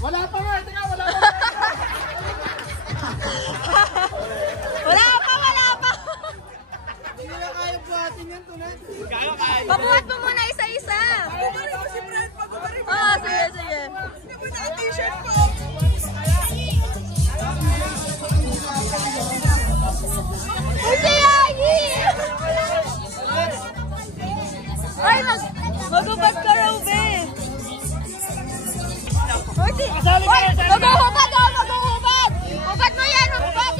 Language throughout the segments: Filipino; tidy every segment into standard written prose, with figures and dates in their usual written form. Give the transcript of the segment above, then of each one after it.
Wala pa nga, ito nga, wala pa. Wala pa. Hindi na kaya buhatin yan, tunay. Pabuhat mo muna isa-isa. Pagbabarin ko si Brad, pagbabarin ko. Oo, sige. Hindi mo naka-t-shirt ko. Uy, Agi! Ay, magubad ka raw, be. Maguhubad! Hubad mo yan! Hubad!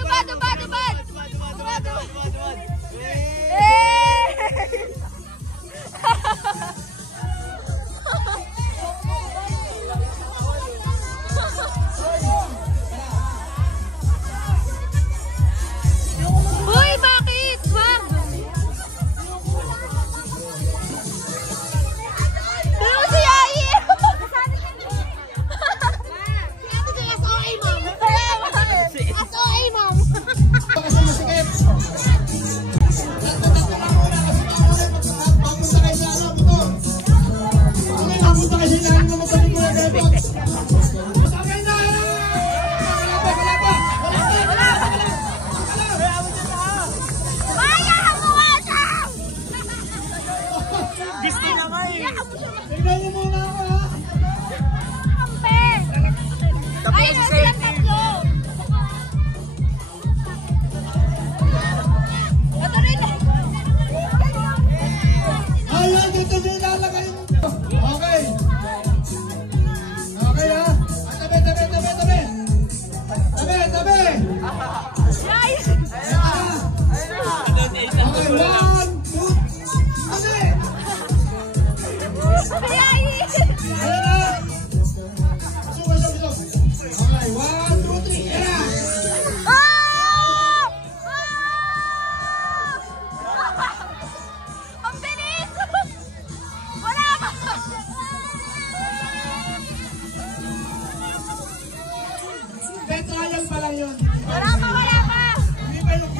Uy, bakit? Wag! Tulong si Ai! Trial pa lang yun. Wala pa. Hindi ba yung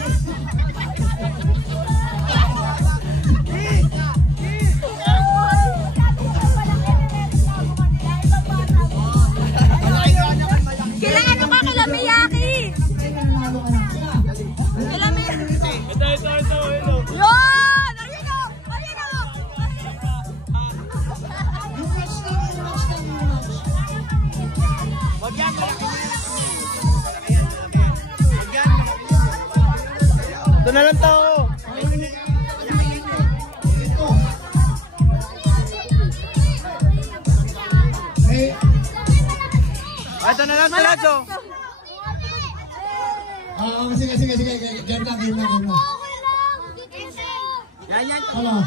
kailangan mo ka kila Miyaki. Kila Miyaki. Ito. Yun! Ayun o! Yung match lang. Wag yan. Ito na lang tao. Ito na lang Lazo. Sige. Game lang. Yan. Ano?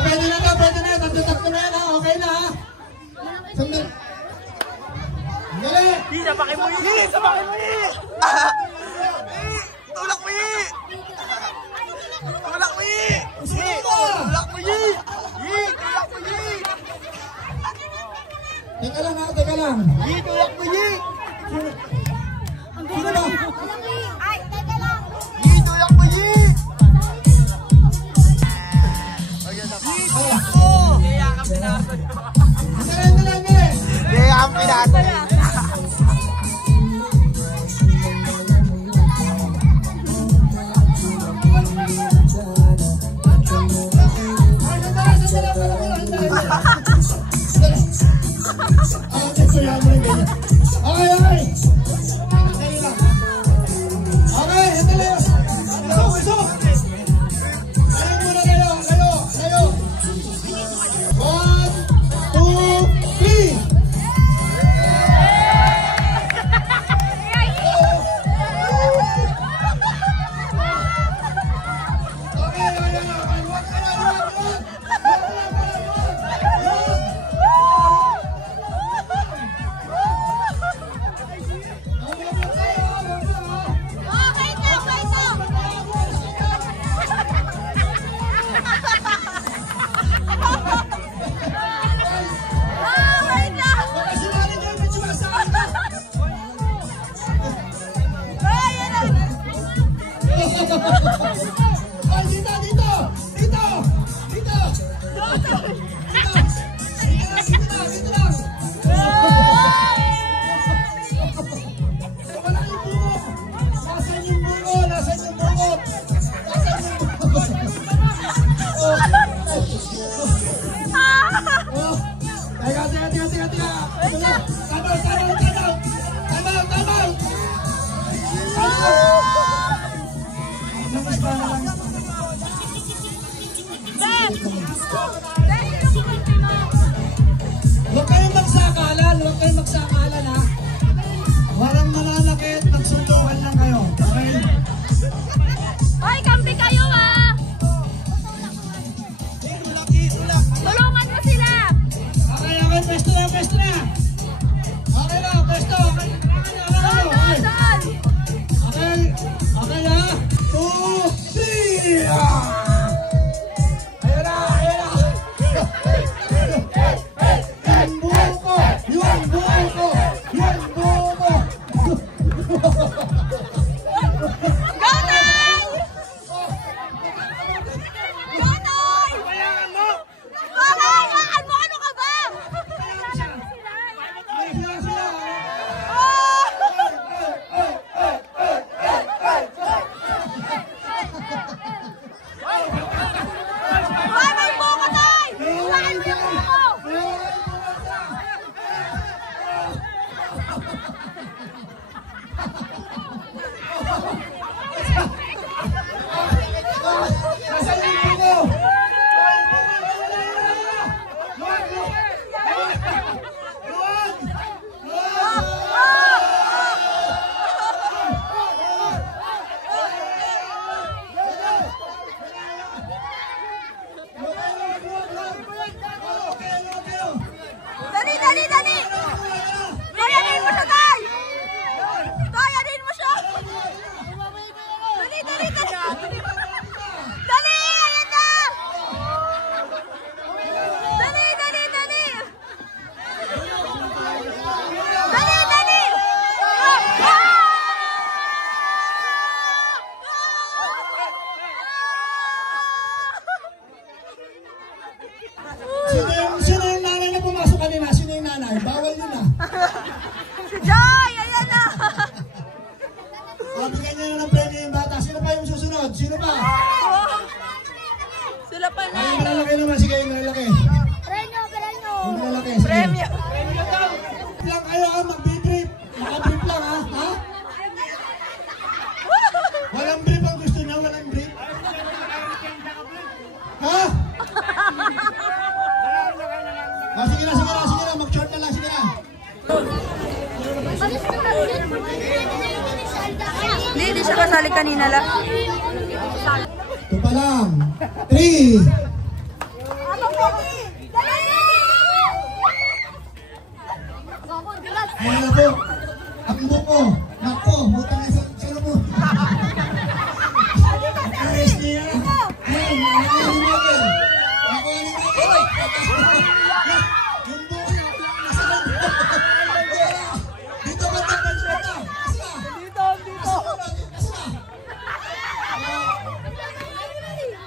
Pwede na. Nandun na yan. Okay na ha. Sandali. Dali! Sabakin mo yun! Tulak mo yun! Huwag kayong magsakalan, huwag kayong magsakalan ha. Walang mananakit, magsundukan lang kayo. Okay? Hoy, kampi kayo ha! Tulungan mo sila! Okay, okay, pesto na, pesto na. Okay na, pesto. Okay, okay. Saan? Okay, okay ha. 2, 3. Ayun na, ayun na. Yung buko, yung buko, yung buko. Ganay! Ganay! Ganay! Ano ka ba? Sila, sila. Ano yung buko, Tay? Saan yung buko? Nasaan yung buko? Dali, dali, dali! Kayanin mo siya, Tay! Kayanin mo siya! Dali, dali, dali! Dali! Ayan na! Dali, dali, dali! Dali, dali! Sino yung nanay na pumasok kanina? Sino yung nanay? Bawal yun ah. Si Joy! Ayan na! Bigyan niya na ng premyo yung bata. Sino pa yung susunod? Sino pa? Sila pa na. Ay, malalaki naman. Sige, yung malalaki. Premyo, premyo! Yung malalaki. Sige. Premyo! Lang kayo ha, mag-brief. Naka-brief lang ha. Ha? Walang brief ang gusto niya, walang brief. Ha? Ah, sige na, sige na, sige na. Mag-short na lang, sige na. Hindi siya kasali kanina lang. Ito pa lang. 3. Ayan na po. Ang buko. Nako, butang na sa lumo. Ayos niya. Ayun, nakakuha ni Michael. Nakakuha ni Michael. Yung buko niya, nasa lumo. Dito ba ito? Dito. Dito, dito.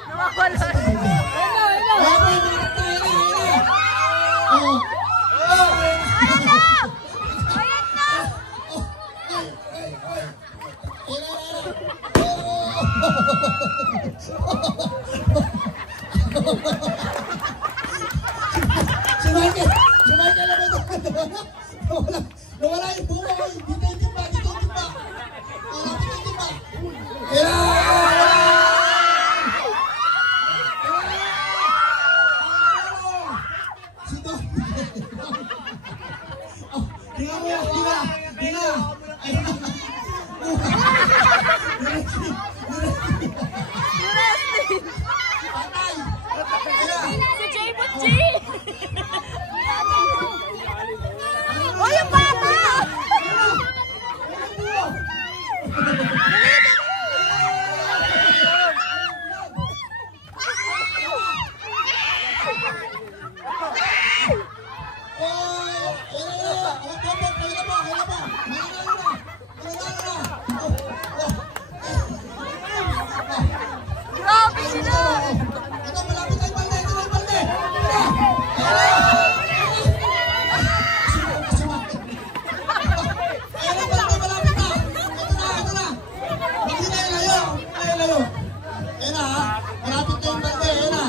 Nawawala. Ayan na! Ayan na! Si Michael naman nawala yung buko. Dito yung timba, dito yung timba. Dito yung timba. Si Don. Hinga mo yan, hinga. Hinga. Patay. Si Jay Butchi! Oh, yung bata! Grabe sila! Ito, malapit tayo balde. Ito na yung balde. Ayun ang balde, malapit na. Ito na. Hindi na yung layo. Hindi na yung layo. Ayun na ha. Malapit na yung balde. Ayun na.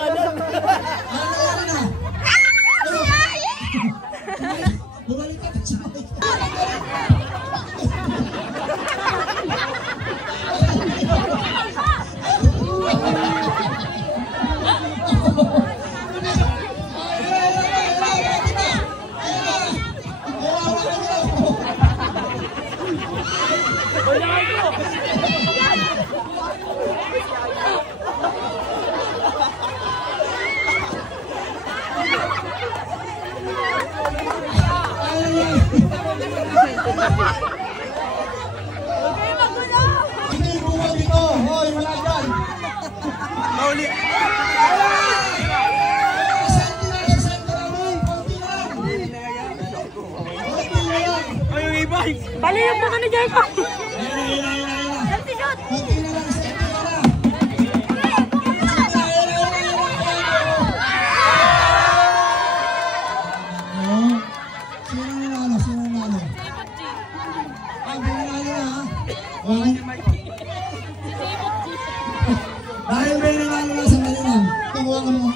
Ano na? Bumalik ka sa Michael. kayo magulo! Hindi, buwan dito. Hoy, wala dyan. Mauli. Ay, yung iba. Bali yung mga ni Jacob! Dahil may nanalo na sa kanilang, tunguha ka mo.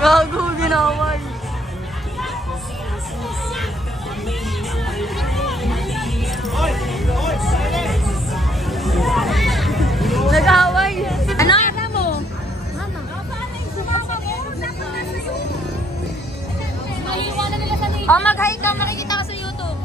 Gago, ginaway. Nag-away. Ano? Ano mo? Oh, mag-hi ka. Makikita ka sa YouTube.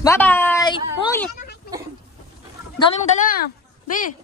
Bye-bye! Uy! Dami mong dala! Be!